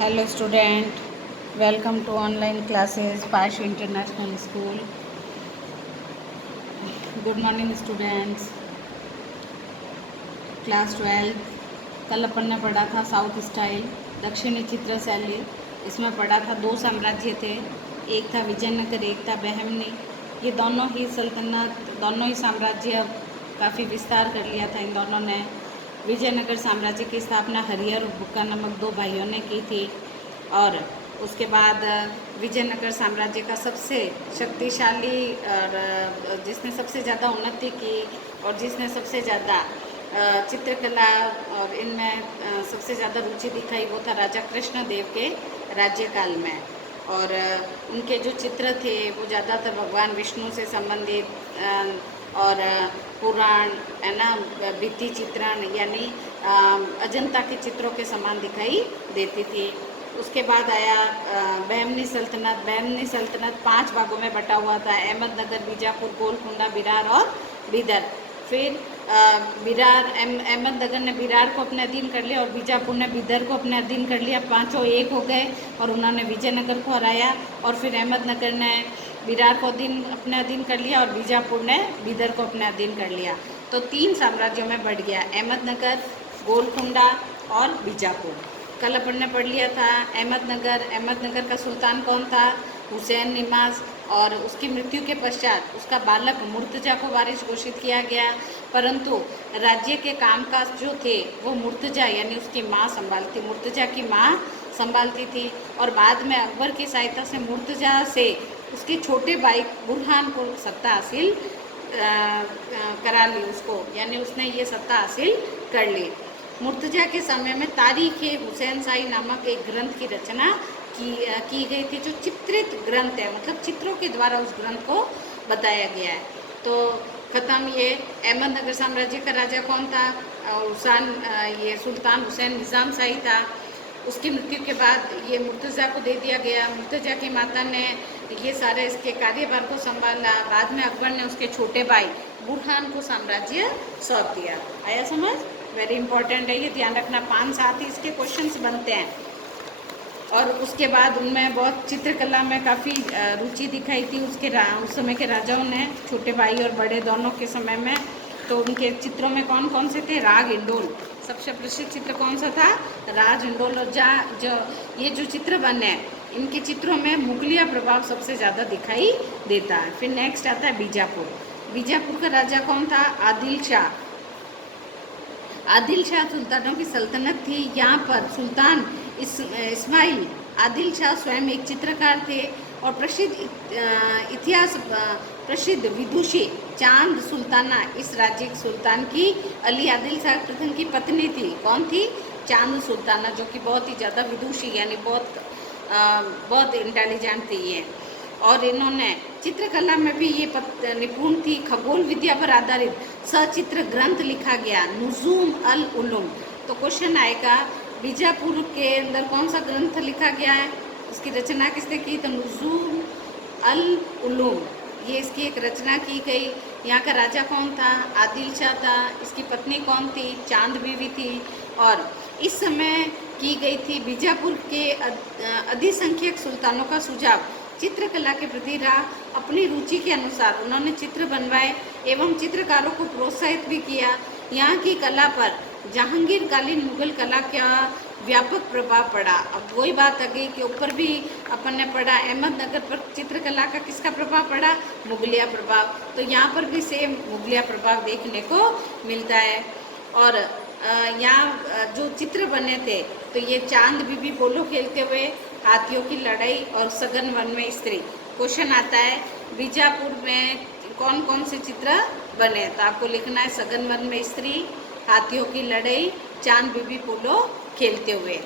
Hello student, welcome to online classes Pashu International School. Good morning students. Class 12 कल अपन ने पढ़ा था south style दक्षिणी चित्र शैली। इसमें पढ़ा था दो साम्राज्य थे, एक था विजयनगर, एक था बहमनी। ये दोनों ही सल्तनत, दोनों ही साम्राज्य काफ़ी विस्तार कर लिया था इन दोनों ने। विजयनगर साम्राज्य की स्थापना हरिहर और बुक्का नामक दो भाइयों ने की थी और उसके बाद विजयनगर साम्राज्य का सबसे शक्तिशाली और जिसने सबसे ज़्यादा उन्नति की और जिसने सबसे ज़्यादा चित्रकला और इनमें सबसे ज़्यादा रुचि दिखाई वो था राजा कृष्णदेव के राज्यकाल में। और उनके जो चित्र थे वो ज़्यादातर भगवान विष्णु से संबंधित और पुराण है ना, भित्ति चित्रण यानी अजंता के चित्रों के समान दिखाई देती थी। उसके बाद आया बहमनी सल्तनत। बहमनी सल्तनत 5 भागों में बटा हुआ था, अहमदनगर, बीजापुर, गोलकुंडा, बिरार और बीदर। फिर अहमदनगर ने बिरार को अपने अधीन कर लिया और बीजापुर ने बीदर को अपने अधीन कर लिया। पांचों एक हो गए और उन्होंने विजयनगर को हराया। और फिर अहमदनगर ने बिरार को अपने अधीन कर लिया और बीजापुर ने बीदर को अपने अधीन कर लिया। तो 3 साम्राज्यों में बढ़ गया, अहमदनगर, गोलकुंडा और बीजापुर। कल अपन ने पढ़ लिया था अहमदनगर का सुल्तान कौन था? हुसैन निमाज। और उसकी मृत्यु के पश्चात उसका बालक मुर्तजा को वारिस घोषित किया गया, परंतु राज्य के कामकाज जो थे वो मुर्तजा यानी उसकी माँ संभालती, मुर्तजा की माँ संभालती थी। और बाद में अकबर की सहायता से मुर्तजा से उसके छोटे भाई बुरहान को सत्ता हासिल करा ली उसको, यानी उसने ये सत्ता हासिल कर ली। मुर्तजा के समय में तारीख़ हुसैन शाही नामक एक ग्रंथ की रचना की गई थी, जो चित्रित ग्रंथ है, मतलब चित्रों के द्वारा उस ग्रंथ को बताया गया है। तो ख़त्म। ये अहमदनगर साम्राज्य का राजा कौन था? ये सुल्तान हुसैन निज़ाम शाही था। उसकी मृत्यु के बाद ये मुर्तज़ा को दे दिया गया। मुर्तज़ा की माता ने ये सारे इसके कार्यभार को संभाला। बाद में अकबर ने उसके छोटे भाई बुरहान को साम्राज्य सौंप दिया। आया समझ? वेरी इंपॉर्टेंट है, ये ध्यान रखना। 5-7 ही इसके क्वेश्चंस बनते हैं। और उसके बाद उनमें बहुत चित्रकला में काफ़ी रुचि दिखाई थी उस समय के राजाओं ने, छोटे भाई और बड़े दोनों के समय में। तो उनके चित्रों में कौन कौन से थे? राग इंडोल सबसे प्रसिद्ध चित्र कौन सा था? राज इंडोल। और ये जो चित्र बने हैं इनके चित्रों में मुगलिया प्रभाव सबसे ज़्यादा दिखाई देता है। फिर नेक्स्ट आता है बीजापुर। बीजापुर का राजा कौन था? आदिल शाह। आदिल शाह सुल्तानों की सल्तनत थी। यहाँ पर सुल्तान इस्माइल आदिल शाह स्वयं एक चित्रकार थे और प्रसिद्ध विदुषी चांद सुल्ताना इस राज्य के सुल्तान की अली आदिल शाह प्रथम की पत्नी थी। कौन थी? चांद सुल्ताना, जो कि बहुत ही ज़्यादा विदुषी यानी बहुत इंटेलिजेंट थी ये। और इन्होंने चित्रकला में भी ये निपुण थी। खगोल विद्या पर आधारित सचित्र ग्रंथ लिखा गया, नुजूम अल उलूम। तो क्वेश्चन आएगा बीजापुर के अंदर कौन सा ग्रंथ लिखा गया है, उसकी रचना किसने की? तो नुजूम अल उलूम, ये इसकी एक रचना की गई। यहाँ का राजा कौन था? आदिल शाह था। इसकी पत्नी कौन थी? चांद बीवी थी। और इस समय की गई थी। बीजापुर के अधिसंख्यक सुल्तानों का सुझाव चित्रकला के प्रति रहा। अपनी रुचि के अनुसार उन्होंने चित्र बनवाए एवं चित्रकारों को प्रोत्साहित भी किया। यहाँ की कला पर जहांगीरकालीन मुगल कला का व्यापक प्रभाव पड़ा। अब वही बात आ गई कि ऊपर भी अपन ने पढ़ा, अहमदनगर पर चित्रकला का किसका प्रभाव पड़ा? मुगलिया प्रभाव। तो यहाँ पर भी सेम मुगलिया प्रभाव देखने को मिलता है। और यहाँ जो चित्र बने थे तो ये चांद बीबी पोलो खेलते हुए, हाथियों की लड़ाई और सघन वन में स्त्री। क्वेश्चन आता है बीजापुर में कौन कौन से चित्र बने? तो आपको लिखना है सघन वन में स्त्री, हाथियों की लड़ाई, चांद बीबी पोलो खेलते हुए।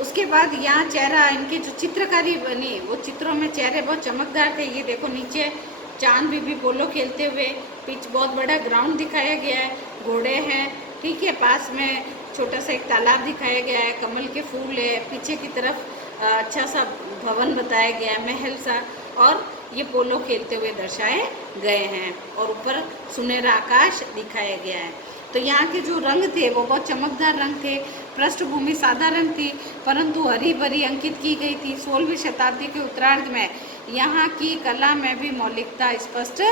उसके बाद यहाँ चेहरा, इनके जो चित्रकारी बनी वो चित्रों में चेहरे बहुत चमकदार थे। ये देखो नीचे चांद बीबी पोलो खेलते हुए, पीछे बहुत बड़ा ग्राउंड दिखाया गया है, घोड़े हैं, ठीक है, पास में छोटा सा एक तालाब दिखाया गया है, कमल के फूल है, पीछे की तरफ अच्छा सा भवन बताया गया है, महल सा, और ये पोलो खेलते हुए दर्शाए गए हैं और ऊपर सुनहरा आकाश दिखाया गया है। तो यहाँ के जो रंग थे वो बहुत चमकदार रंग थे। पृष्ठभूमि साधारण थी परंतु हरी भरी अंकित की गई थी। 16वीं शताब्दी के उत्तरार्ध में यहाँ की कला में भी मौलिकता स्पष्ट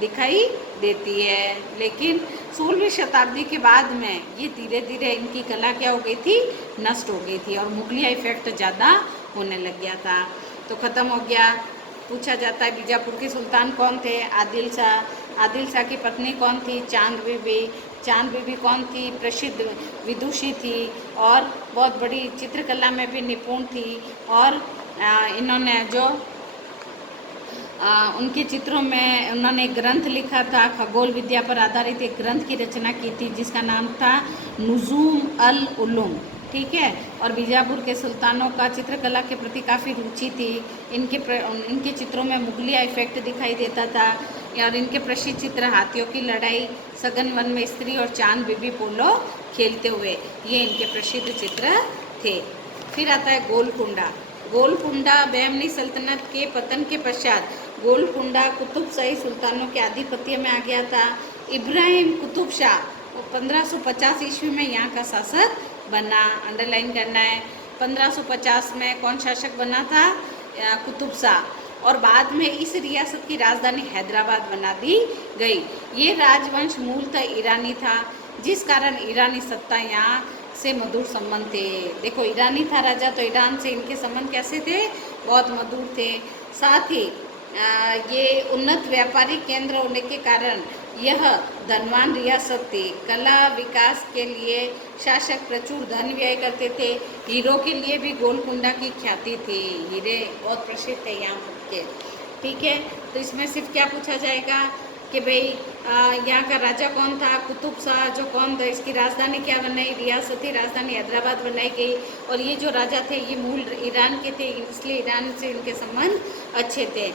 दिखाई देती है, लेकिन 16वीं शताब्दी के बाद में ये धीरे धीरे इनकी कला क्या हो गई थी, नष्ट हो गई थी और मुगलिया इफेक्ट ज़्यादा होने लग गया था। तो ख़त्म हो गया। पूछा जाता है बीजापुर के सुल्तान कौन थे, आदिल शाह। आदिल शाह की पत्नी कौन थी, चांद बीबी। चांद बीबी कौन थी, प्रसिद्ध विदुषी थी और बहुत बड़ी चित्रकला में भी निपुण थी। और इन्होंने जो उनके चित्रों में उन्होंने एक ग्रंथ लिखा था, खगोल विद्या पर आधारित एक ग्रंथ की रचना की थी जिसका नाम था नुजूम अल उलूम। ठीक है। और बीजापुर के सुल्तानों का चित्रकला के प्रति काफ़ी रुचि थी। इनके चित्रों में मुगलिया इफेक्ट दिखाई देता था और इनके प्रसिद्ध चित्र हाथियों की लड़ाई, सघन वन में स्त्री और चांद बीबी पोलो खेलते हुए, ये इनके प्रसिद्ध चित्र थे। फिर आता है गोलकुंडा। गोलकुंडा बहमनी सल्तनत के पतन के पश्चात गोलकुंडा कुतुबशाही सुल्तानों के आधिपत्य में आ गया था। इब्राहिम कुतुब शाह 1550 ईस्वी में यहाँ का शासक बना। अंडरलाइन करना है। 1550 में कौन शासक बना था, कुतुब शाह। और बाद में इस रियासत की राजधानी हैदराबाद बना दी गई। ये राजवंश मूलतः ईरानी था, जिस कारण ईरानी सत्ता यहाँ से मधुर संबंध थे। देखो ईरानी था राजा, तो ईरान से इनके संबंध कैसे थे, बहुत मधुर थे। साथ ही ये उन्नत व्यापारिक केंद्र होने के कारण यह धनवान रियासत थी। कला विकास के लिए शासक प्रचुर धन व्यय करते थे। हीरो के लिए भी गोलकुंडा की ख्याति थी, हीरे बहुत प्रसिद्ध थे यहाँ के। ठीक है। तो इसमें सिर्फ क्या पूछा जाएगा कि भाई यहाँ का राजा कौन था, कुतुब शाह जो कौन था, इसकी राजधानी क्या बनाई, रियासती राजधानी हैदराबाद बनाई गई। और ये जो राजा थे ये मूल ईरान के थे, इसलिए ईरान से इनके संबंध अच्छे थे।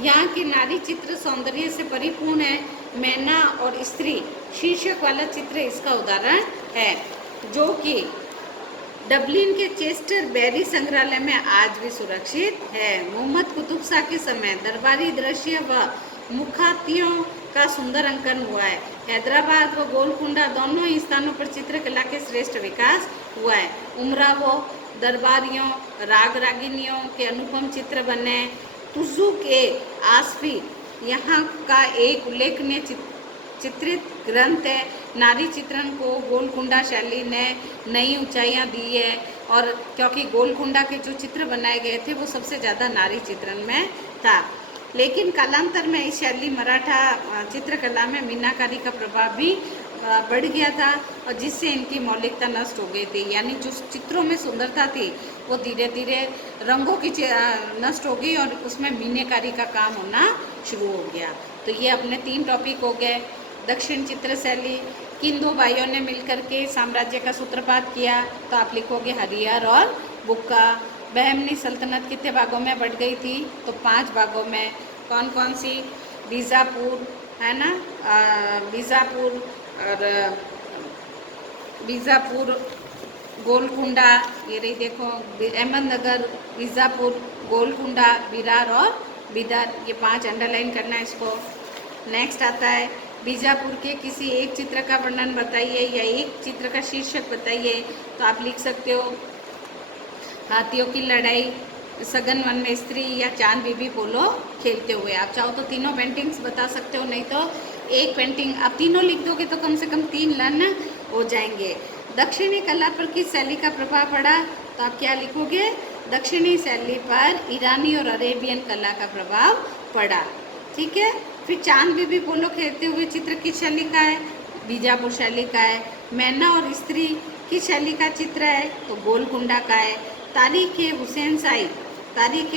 यहाँ की नारी चित्र सौंदर्य से परिपूर्ण है। मैना और स्त्री शीर्षक वाला चित्र इसका उदाहरण है, जो कि डबलिन के चेस्टर बेरी संग्रहालय में आज भी सुरक्षित है। मोहम्मद कुतुब शाह के समय दरबारी दृश्य व मुखातियों का सुंदर अंकन हुआ है। हैदराबाद व गोलकुंडा दोनों ही स्थानों पर चित्रकला के श्रेष्ठ विकास हुआ है। उमरावों, दरबारियों, राग रागिनियों के अनुपम चित्र बने। तुजू के आसफी यहाँ का एक उल्लेखनीय चित्रित ग्रंथ है। नारी चित्रण को गोलकुंडा शैली ने नई ऊंचाइयां दी है, और क्योंकि गोलकुंडा के जो चित्र बनाए गए थे वो सबसे ज़्यादा नारी चित्रण में था। लेकिन कालांतर में इस शैली मराठा चित्रकला में मीनाकारी का प्रभाव भी बढ़ गया था, और जिससे इनकी मौलिकता नष्ट हो गई थी। यानी जो चित्रों में सुंदरता थी वो धीरे धीरे रंगों की नष्ट हो गई और उसमें मीनाकारी का काम होना शुरू हो गया। तो ये अपने 3 टॉपिक हो गए। दक्षिण चित्र शैली, किन 2 भाइयों ने मिलकर के साम्राज्य का सूत्रपात किया, तो आप लिखोगे हरिहर और बुक्का। बहमनी सल्तनत कितने भागों में बढ़ गई थी, तो 5 भागों में। कौन कौन सी, बीजापुर है ना, बीजापुर और बीजापुर, गोलकुंडा, ये रही देखो अहमदनगर, बीजापुर, गोलकुंडा, विरार और बिदर, ये 5 अंडरलाइन करना है इसको। नेक्स्ट आता है बीजापुर के किसी एक चित्र का वर्णन बताइए या एक चित्र का शीर्षक बताइए, तो आप लिख सकते हो हाथियों की लड़ाई, सघन वन में स्त्री या चांद बीबी पोलो खेलते हुए। आप चाहो तो तीनों पेंटिंग्स बता सकते हो, नहीं तो एक पेंटिंग। आप तीनों लिख दोगे तो कम से कम 3 लर्न हो जाएंगे। दक्षिणी कला पर किस शैली का प्रभाव पड़ा, तो आप क्या लिखोगे, दक्षिणी शैली पर ईरानी और अरेबियन कला का प्रभाव पड़ा। ठीक है। फिर चांद बीबी पोलो खेलते हुए चित्र किस शैली का है, बीजापुर शैली का है। मैना और स्त्री किस शैली का चित्र है, तो गोलकुंडा का है। तारीख-ए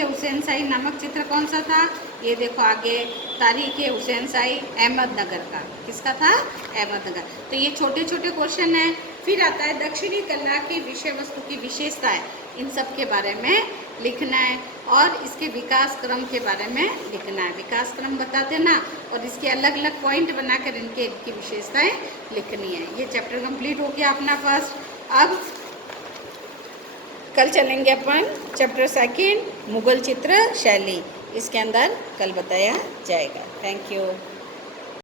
हुसैन शाही नामक चित्र कौन सा था, ये देखो आगे, तारीख-ए हुसैन शाही अहमदनगर का। किसका था, अहमदनगर। तो ये छोटे छोटे क्वेश्चन हैं। फिर आता है दक्षिणी कला की विषय वस्तु की विशेषताएं, इन सब के बारे में लिखना है और इसके विकास क्रम के बारे में लिखना है। विकास क्रम बताते ना, और इसके अलग अलग पॉइंट बनाकर इनकी विशेषताएं लिखनी है। ये चैप्टर कंप्लीट हो गया अपना फर्स्ट। अब कल चलेंगे अपन चैप्टर 2 मुगल चित्र शैली, इसके अंदर कल बताया जाएगा। Thank you.